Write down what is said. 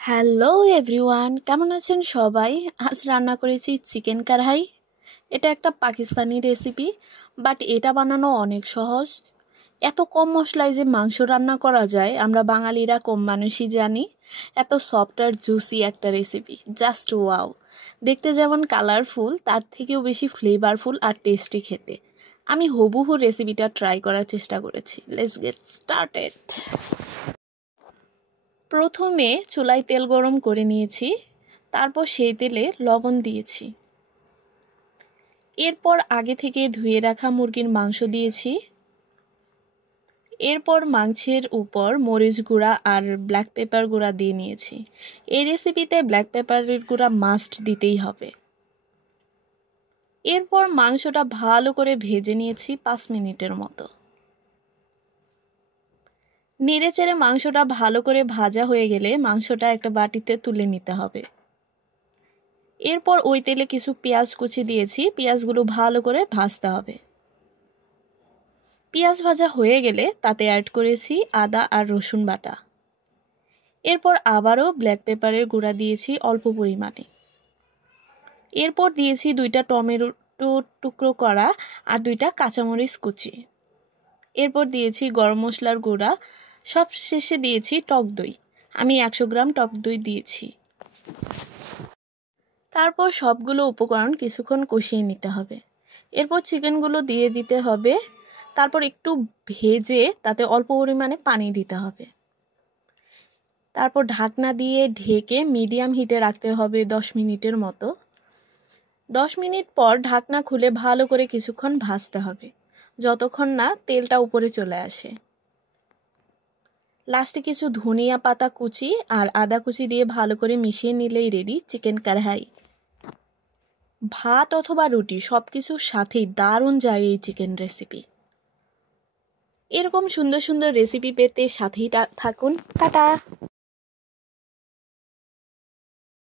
Hello everyone, কেমন আছেন সবাই? আজ রান্না করেছি চিকেন কারহাই। এটা একটা পাকিস্তানি রেসিপি, বাট এটা বানানো অনেক সহজ। এত কম মশলায় যে মাংস রান্না করা যায় আমরা বাঙালিরা কম মানুষই জানি। এত সফট আর জুসি একটা রেসিপি, জাস্ট ওয়াও। দেখতে যেমন কালারফুল, তার থেকেও বেশি ফ্লেভারফুল আর টেস্টি খেতে। আমি হুবহু রেসিপিটা ট্রাই করার চেষ্টা করেছি। Let's get started. প্রথমে চুলায় তেল গরম করে নিয়েছি, তারপর সেই তেলে লবণ দিয়েছি। এরপর আগে থেকে ধুয়ে রাখা মুরগির মাংস দিয়েছি। এরপর মাংসের উপর মরিচ গুঁড়া আর ব্ল্যাক পেপার গুঁড়া দিয়ে নিয়েছি। এই রেসিপিতে ব্ল্যাক পেপারের গুঁড়া মাস্ট দিতেই হবে। এরপর মাংসটা ভালো করে ভেজে নিয়েছি 5 মিনিটের মতো। নেড়েচেড়ে মাংসটা ভালো করে ভাজা হয়ে গেলে মাংসটা একটা বাটিতে তুলে নিতে হবে। এরপর ওই তেলে কিছু পেঁয়াজ কুচি দিয়েছি, পেঁয়াজগুলো ভালো করে ভাজতে হবে। পেঁয়াজ ভাজা হয়ে গেলে তাতে অ্যাড করেছি আদা আর রসুন বাটা। এরপর আবারও ব্ল্যাক পেপারের গুঁড়া দিয়েছি অল্প পরিমাণে। এরপর দিয়েছি 2টা টমেটো টুকরো করা আর 2টা কাঁচামরিচ কুচি। এরপর দিয়েছি গরম মশলার গুঁড়া। সব শেষে দিয়েছি টক দই। আমি 100 গ্রাম টক দই দিয়েছি। তারপর সবগুলো উপকরণ কিছুক্ষণ কষিয়ে নিতে হবে। এরপর চিকেনগুলো দিয়ে দিতে হবে। তারপর একটু ভেজে তাতে অল্প পরিমাণে পানি দিতে হবে। তারপর ঢাকনা দিয়ে ঢেকে মিডিয়াম হিটে রাখতে হবে 10 মিনিটের মতো। 10 মিনিট পর ঢাকনা খুলে ভালো করে কিছুক্ষণ ভাজতে হবে, যতক্ষণ না তেলটা উপরে চলে আসে। লাস্টে কিছু ধনিয়া পাতা কুচি আর আদা কুচি দিয়ে ভালো করে মিশিয়ে নিলেই রেডি চিকেন কারহাই। ভাত অথবা রুটি সব কিছুর সাথেই দারুণ যায় এই চিকেন রেসিপি। এরকম সুন্দর সুন্দর রেসিপি পেতে সাথেই থাকুন। টাটা।